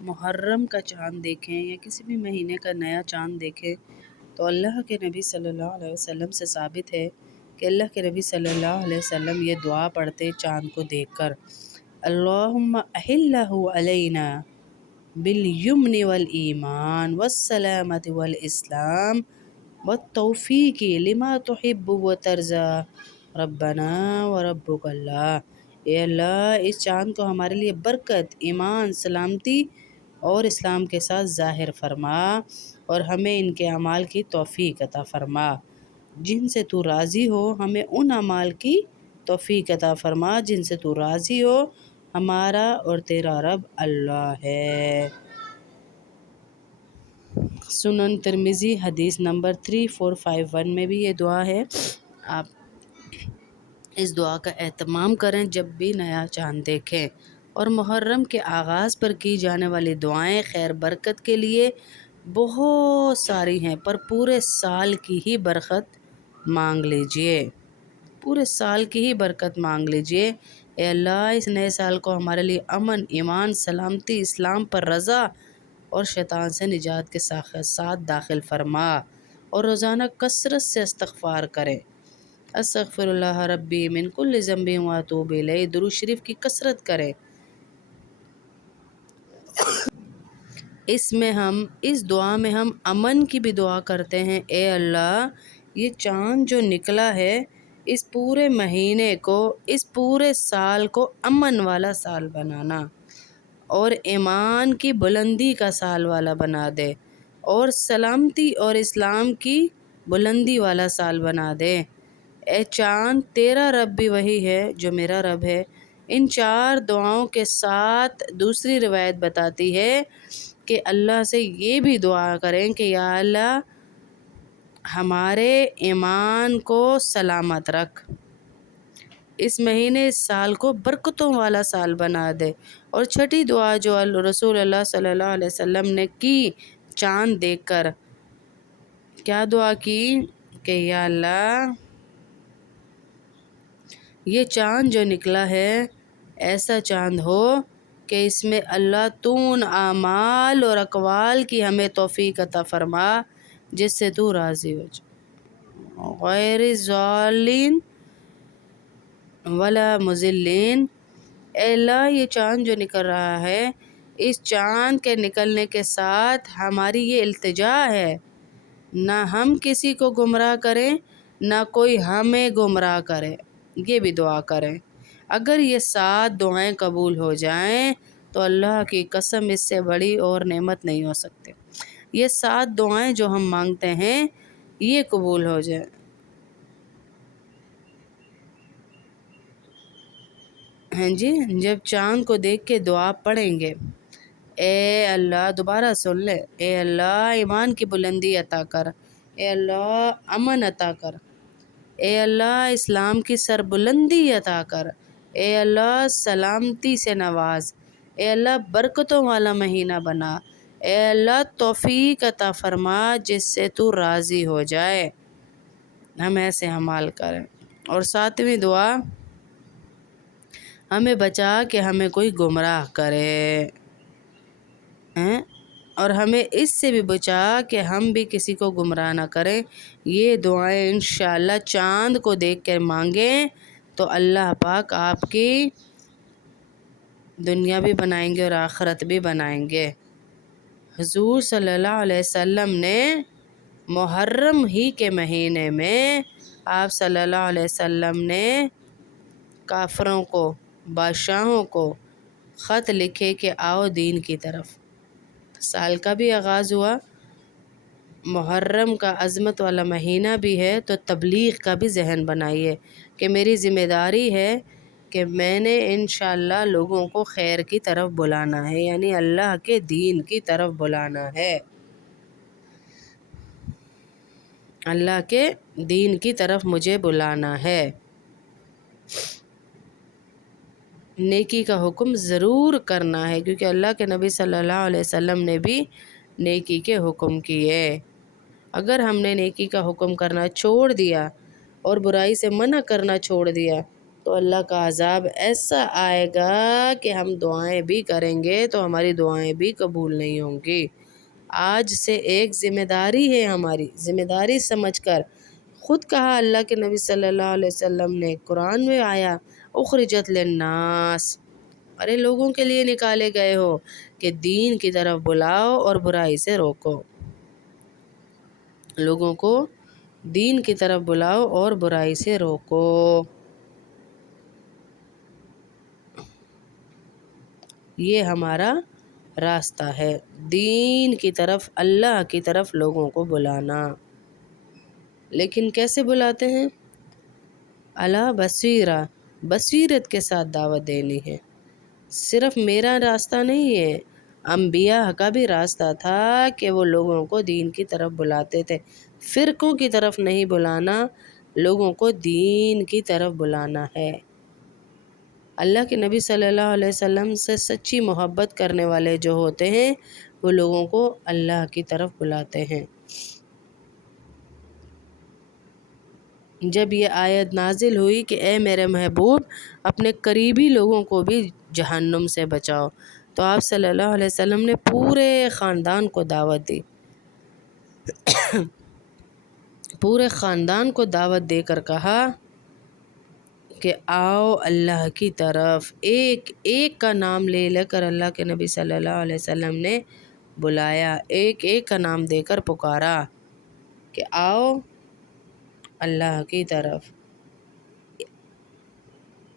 محرم کا چاند دیکھیں یا کسی بھی مہینے کا نیا چاند دیکھیں تو اللہ کے نبی صلی اللہ علیہ وسلم سے ثابت ہے کہ اللہ کے نبی صلی اللہ علیہ وسلم یہ دعا پڑھتے چاند کو دیکھ کر، اللہم احلہ علینا بالیمن والایمان والسلامت والاسلام والتوفیق لما تحب وترضى ربنا وربک اللہ۔ اے اللہ اس چاند کو ہمارے لیے برکت، ایمان، سلامتی اور اسلام کے ساتھ ظاہر فرما اور ہمیں ان کے اعمال کی توفیق عطا فرما جن سے تو راضی ہو۔ ہمیں ان اعمال کی توفیق عطا فرما جن سے تو راضی ہو، ہمارا اور تیرا رب اللہ ہے۔ سنن ترمذی حدیث نمبر 3451 میں بھی یہ دعا ہے۔ آپ اس دعا کا اہتمام کریں جب بھی نیا چاند دیکھیں۔ اور محرم کے آغاز پر کی جانے والی دعائیں خیر برکت کے لیے بہت ساری ہیں، پر پورے سال کی ہی برکت مانگ لیجئے، پورے سال کی ہی برکت مانگ لیجئے۔ اے اللہ اس نئے سال کو ہمارے لیے امن، ایمان، سلامتی، اسلام پر رضا اور شیطان سے نجات کے ساتھ داخل فرما، اور روزانہ کثرت سے استغفار کریں۔ استغفر اللہ ربی من کل ذنب واتوب الیہ، درود شریف کی کثرت کریں۔ اس دعا میں ہم امن کی بھی دعا کرتے ہیں۔ اے اللہ یہ چاند جو نکلا ہے اس پورے مہینے کو، اس پورے سال کو امن والا سال بنانا اور ایمان کی بلندی کا سال والا بنا دے، اور سلامتی اور اسلام کی بلندی والا سال بنا دے۔ اے چاند تیرا رب بھی وہی ہے جو میرا رب ہے۔ ان چار دعاؤں کے ساتھ دوسری روایت بتاتی ہے کہ اللہ سے یہ بھی دعا کریں کہ یا اللہ ہمارے ایمان کو سلامت رکھ، اس مہینے اس سال کو برکتوں والا سال بنا دے۔ اور چھٹی دعا جو رسول اللہ صلی اللہ علیہ وسلم نے کی چاند دیکھ کر، کیا دعا کی کہ یا اللہ یہ چاند جو نکلا ہے ایسا چاند ہو کہ اس میں اللہ تو ان اعمال اور اقوال کی ہمیں توفیق عطا فرما جس سے تو راضی ہو جائے، غیر ضالین ولا مضلین۔ اے اللہ یہ چاند جو نکل رہا ہے، اس چاند کے نکلنے کے ساتھ ہماری یہ التجا ہے، نہ ہم کسی کو گمراہ کریں نہ کوئی ہمیں گمراہ کرے، یہ بھی دعا کریں۔ اگر یہ 7 دعائیں قبول ہو جائیں تو اللہ کی قسم اس سے بڑی اور نعمت نہیں ہو سکتی۔ یہ 7 دعائیں جو ہم مانگتے ہیں یہ قبول ہو جائیں۔ ہاں جی، جب چاند کو دیکھ کے دعا پڑھیں گے، اے اللہ، دوبارہ سن لے، اے اللہ ایمان کی بلندی عطا کر، اے اللہ امن عطا کر، اے اللہ اسلام کی سربلندی عطا کر، اے اللہ سلامتی سے نواز، اے اللہ برکتوں والا مہینہ بنا، اے اللہ توفیق عطا فرما جس سے تو راضی ہو جائے، ہم ایسے اعمال کریں۔ اور 7ویں دعا، ہمیں بچا کہ ہمیں کوئی گمراہ کرے، اور ہمیں اس سے بھی بچا کہ ہم بھی کسی کو گمراہ نہ کریں۔ یہ دعائیں انشاءاللہ چاند کو دیکھ کر مانگیں تو اللہ پاک آپ کی دنیا بھی بنائیں گے اور آخرت بھی بنائیں گے۔ حضور صلی اللہ علیہ وسلم نے محرم ہی کے مہینے میں آپ صلی اللہ علیہ وسلم نے کافروں کو، بادشاہوں کو خط لکھے کہ آؤ دین کی طرف۔ سال کا بھی آغاز ہوا، محرم کا عظمت والا مہینہ بھی ہے، تو تبلیغ کا بھی ذہن بنائیے کہ میری ذمہ داری ہے کہ میں نے انشاءاللہ لوگوں کو خیر کی طرف بلانا ہے، یعنی اللہ کے دین کی طرف بلانا ہے، اللہ کے دین کی طرف مجھے بلانا ہے۔ نیکی کا حکم ضرور کرنا ہے کیونکہ اللہ کے نبی صلی اللہ علیہ وسلم نے بھی نیکی کے حکم کیے۔ اگر ہم نے نیکی کا حکم کرنا چھوڑ دیا اور برائی سے منع کرنا چھوڑ دیا تو اللہ کا عذاب ایسا آئے گا کہ ہم دعائیں بھی کریں گے تو ہماری دعائیں بھی قبول نہیں ہوں گی۔ آج سے ایک ذمہ داری ہے ہماری، ذمہ داری سمجھ کر، خود کہا اللہ کے نبی صلی اللہ علیہ وسلم نے، قرآن میں آیا اخرجت للناس، ارے لوگوں کے لیے نکالے گئے ہو کہ دین کی طرف بلاؤ اور برائی سے روکو، لوگوں کو دین کی طرف بلاؤ اور برائی سے روکو۔ یہ ہمارا راستہ ہے، دین کی طرف، اللہ کی طرف لوگوں کو بلانا۔ لیکن کیسے بلاتے ہیں؟ اللہ بصیرہ، بصیرت کے ساتھ دعوت دینی ہے۔ صرف میرا راستہ نہیں ہے، انبیاء کا بھی راستہ تھا کہ وہ لوگوں کو دین کی طرف بلاتے تھے، فرقوں کی طرف نہیں بلانا، لوگوں کو دین کی طرف بلانا ہے۔ اللہ کے نبی صلی اللہ علیہ وسلم سے سچی محبت کرنے والے جو ہوتے ہیں وہ لوگوں کو اللہ کی طرف بلاتے ہیں۔ جب یہ آیت نازل ہوئی کہ اے میرے محبوب اپنے قریبی لوگوں کو بھی جہنم سے بچاؤ، تو آپ صلی اللہ علیہ وسلم نے پورے خاندان کو دعوت دی، پورے خاندان کو دعوت دے کر کہا کہ آؤ اللہ کی طرف، ایک ایک کا نام لے لے کر اللہ کے نبی صلی اللہ علیہ وسلم نے بلایا، ایک ایک کا نام دے کر پکارا کہ آؤ اللہ کی طرف،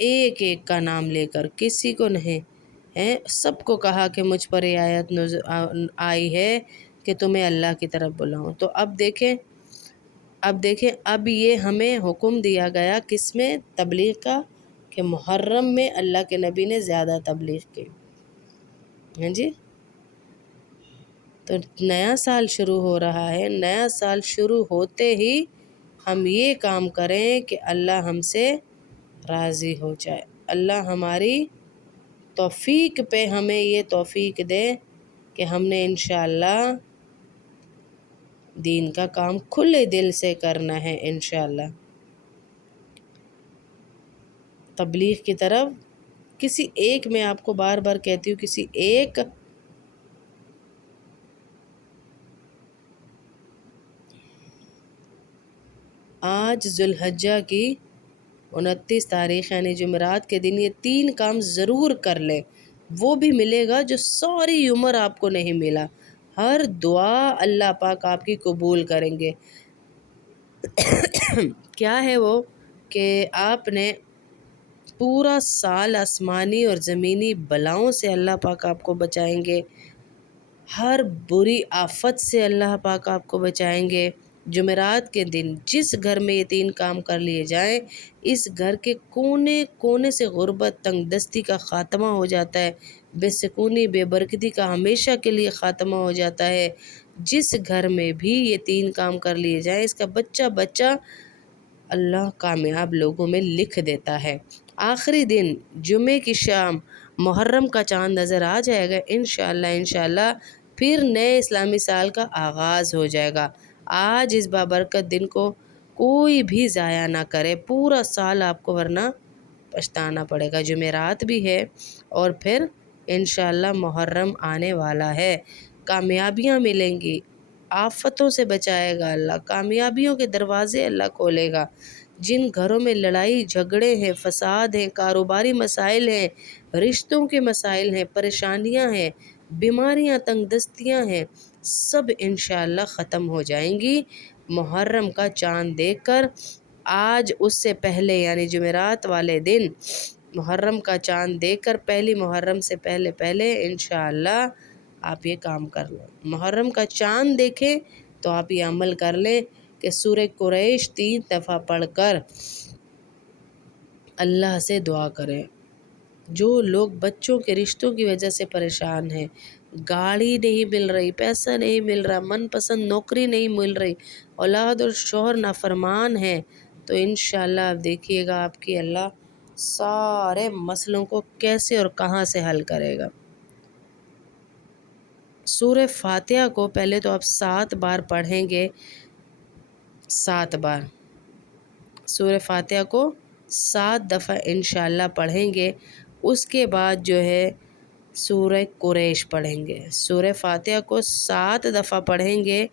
ایک ایک کا نام لے کر، کسی کو نہیں ہے، سب کو کہا کہ مجھ پر یہ آیت آئی ہے کہ تمہیں اللہ کی طرف بلاؤں۔ تو اب دیکھیں اب یہ ہمیں حکم دیا گیا کس میں؟ تبلیغ کا، کہ محرم میں اللہ کے نبی نے زیادہ تبلیغ کی، ہاں جی۔ تو نیا سال شروع ہو رہا ہے، نیا سال شروع ہوتے ہی ہم یہ کام کریں کہ اللہ ہم سے راضی ہو جائے، اللہ ہماری توفیق پہ ہمیں یہ توفیق دے کہ ہم نے انشاءاللہ دین کا کام کھلے دل سے کرنا ہے انشاءاللہ۔ تبلیغ کی طرف کسی ایک، میں آپ کو بار بار کہتی ہوں، کسی ایک آج ذو الحجہ کی 29 تاریخ یعنی جمعرات کے دن یہ 3 کام ضرور کر لیں، وہ بھی ملے گا جو ساری عمر آپ کو نہیں ملا، ہر دعا اللہ پاک آپ کی قبول کریں گے۔ کیا ہے وہ؟ کہ آپ نے پورا سال آسمانی اور زمینی بلاؤں سے اللہ پاک آپ کو بچائیں گے، ہر بری آفت سے اللہ پاک آپ کو بچائیں گے۔ جمعرات کے دن جس گھر میں یہ 3 کام کر لیے جائیں، اس گھر کے کونے کونے سے غربت، تنگ دستی کا خاتمہ ہو جاتا ہے، بے سکونی، بے برکتی کا ہمیشہ کے لیے خاتمہ ہو جاتا ہے۔ جس گھر میں بھی یہ 3 کام کر لیے جائیں، اس کا بچہ بچہ اللہ کامیاب لوگوں میں لکھ دیتا ہے۔ آخری دن جمعے کی شام محرم کا چاند نظر آ جائے گا انشاءاللہ، پھر نئے اسلامی سال کا آغاز ہو جائے گا۔ آج اس بابرکت دن کو کوئی بھی ضائع نہ کرے، پورا سال آپ کو ورنہ پچھتانا پڑے گا۔ جمعرات بھی ہے اور پھر انشاءاللہ محرم آنے والا ہے، کامیابیاں ملیں گی، آفتوں سے بچائے گا اللہ، کامیابیوں کے دروازے اللہ کھولے گا۔ جن گھروں میں لڑائی جھگڑے ہیں، فساد ہیں، کاروباری مسائل ہیں، رشتوں کے مسائل ہیں، پریشانیاں ہیں، بیماریاں، تنگ دستیاں ہیں، سب انشاءاللہ ختم ہو جائیں گی محرم کا چاند دیکھ کر۔ آج اس سے پہلے یعنی جمعرات والے دن محرم کا چاند دیکھ کر، پہلی محرم سے پہلے انشاءاللہ آپ یہ کام کر لیں۔ محرم کا چاند دیکھیں تو آپ یہ عمل کر لیں کہ سورہ قریش 3 دفعہ پڑھ کر اللہ سے دعا کریں۔ جو لوگ بچوں کے رشتوں کی وجہ سے پریشان ہیں، گاڑی نہیں مل رہی، پیسہ نہیں مل رہا، من پسند نوکری نہیں مل رہی، اولاد اور شوہر نافرمان ہیں، تو انشاءاللہ آپ دیکھیے گا آپ کی اللہ سارے مسئلوں کو کیسے اور کہاں سے حل کرے گا۔ سورہ فاتحہ کو پہلے تو آپ 7 بار پڑھیں گے، 7 بار سورہ فاتحہ کو 7 دفعہ انشاءاللہ پڑھیں گے۔ اس کے بعد جو ہے سورہ قریش پڑھیں گے۔ سورہ فاتحہ کو 7 دفعہ پڑھیں گے،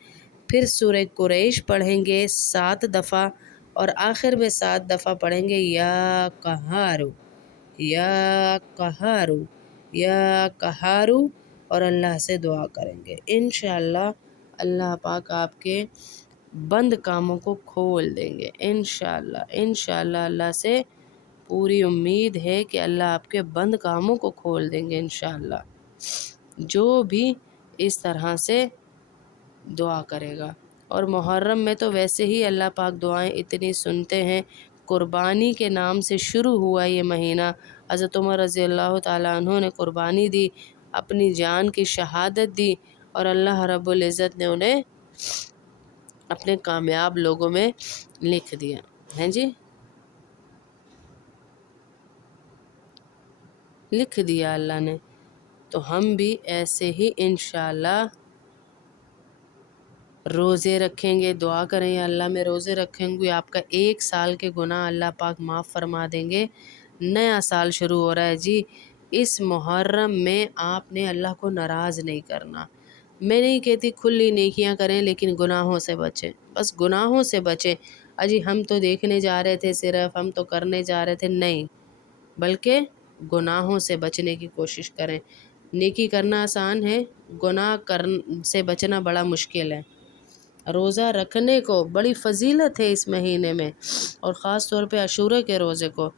پھر سورہ قریش پڑھیں گے 7 دفعہ، اور آخر میں 7 دفعہ پڑھیں گے یا قہارو، یا قہارو، یا قہارو، اور اللہ سے دعا کریں گے۔ انشاءاللہ اللہ پاک آپ کے بند کاموں کو کھول دیں گے انشاءاللہ۔ انشاءاللہ اللہ سے پوری امید ہے کہ اللہ آپ کے بند کاموں کو کھول دیں گے انشاءاللہ، جو بھی اس طرح سے دعا کرے گا۔ اور محرم میں تو ویسے ہی اللہ پاک دعائیں اتنی سنتے ہیں۔ قربانی کے نام سے شروع ہوا یہ مہینہ۔ حضرت عمر رضی اللہ تعالیٰ عنہ نے قربانی دی، اپنی جان کی شہادت دی، اور اللہ رب العزت نے انہیں اپنے کامیاب لوگوں میں لکھ دیا ہیں جی، لکھ دیا اللہ نے۔ تو ہم بھی ایسے ہی انشاءاللہ روزے رکھیں گے، دعا کریں یا اللہ میں روزے رکھیں گے، آپ کا 1 سال کے گناہ اللہ پاک معاف فرما دیں گے۔ نیا سال شروع ہو رہا ہے جی، اس محرم میں آپ نے اللہ کو ناراض نہیں کرنا۔ میں نہیں کہتی کھلی نیکیاں کریں، لیکن گناہوں سے بچیں، بس گناہوں سے بچیں۔ اجی ہم تو دیکھنے جا رہے تھے، صرف ہم تو کرنے جا رہے تھے، نہیں، بلکہ گناہوں سے بچنے کی کوشش کریں۔ نیکی کرنا آسان ہے، گناہ سے بچنا بڑا مشکل ہے۔ روزہ رکھنے کو بڑی فضیلت ہے اس مہینے میں، اور خاص طور پہ عاشورہ کے روزے کو۔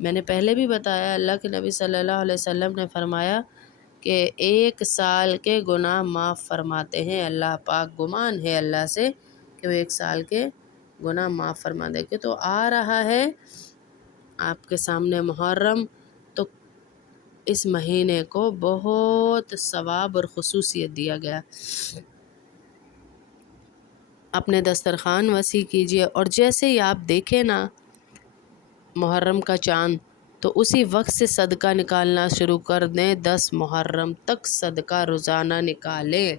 میں نے پہلے بھی بتایا، اللہ کے نبی صلی اللہ علیہ وسلم نے فرمایا کہ 1 سال کے گناہ معاف فرماتے ہیں اللہ پاک۔ گمان ہے اللہ سے کہ وہ 1 سال کے گناہ معاف فرما دے گے۔ تو آ رہا ہے آپ کے سامنے محرم، تو اس مہینے کو بہت ثواب اور خصوصیت دیا گیا۔ اپنے دسترخوان وسیع کیجیے، اور جیسے ہی آپ دیکھیں نا محرم کا چاند، تو اسی وقت سے صدقہ نکالنا شروع کر دیں۔ 10 محرم تک صدقہ روزانہ نکالیں،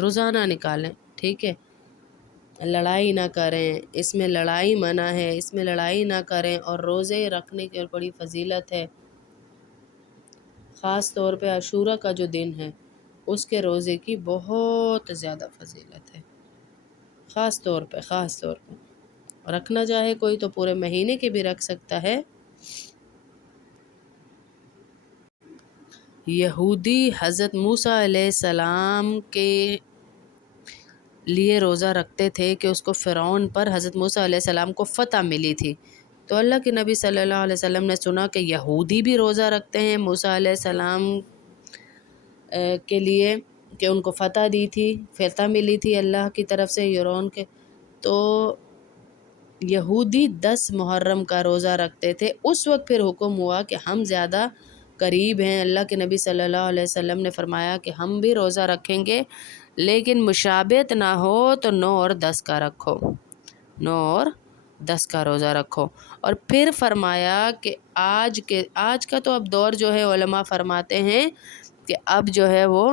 روزانہ نکالیں، ٹھیک ہے؟ لڑائی نہ کریں، اس میں لڑائی منع ہے، اس میں لڑائی نہ کریں۔ اور روزے رکھنے کی بڑی فضیلت ہے، خاص طور پہ عاشورہ کا جو دن ہے اس کے روزے کی بہت زیادہ فضیلت ہے، خاص طور پہ رکھنا چاہے کوئی تو پورے مہینے کے بھی رکھ سکتا ہے۔ یہودی حضرت موسیٰ علیہ السلام کے لیے روزہ رکھتے تھے کہ اس کو فرعون پر حضرت موسیٰ علیہ السلام کو فتح ملی تھی، تو اللہ کے نبی صلی اللہ علیہ وسلم نے سنا کہ یہودی بھی روزہ رکھتے ہیں موسیٰ علیہ السلام کے لیے، کہ ان کو فتح دی تھی، فتح ملی تھی اللہ کی طرف سے فرعون کے، تو یہودی 10 محرم کا روزہ رکھتے تھے۔ اس وقت پھر حکم ہوا کہ ہم زیادہ قریب ہیں، اللہ کے نبی صلی اللہ علیہ وسلم نے فرمایا کہ ہم بھی روزہ رکھیں گے، لیکن مشابہت نہ ہو تو 9 اور 10 کا رکھو، 9 اور 10 کا روزہ رکھو۔ اور پھر فرمایا کہ آج کا تو اب دور جو ہے علماء فرماتے ہیں کہ اب جو ہے وہ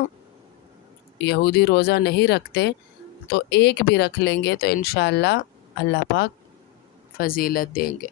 یہودی روزہ نہیں رکھتے، تو ایک بھی رکھ لیں گے تو انشاءاللہ اللہ پاک فضیلت دیں گے۔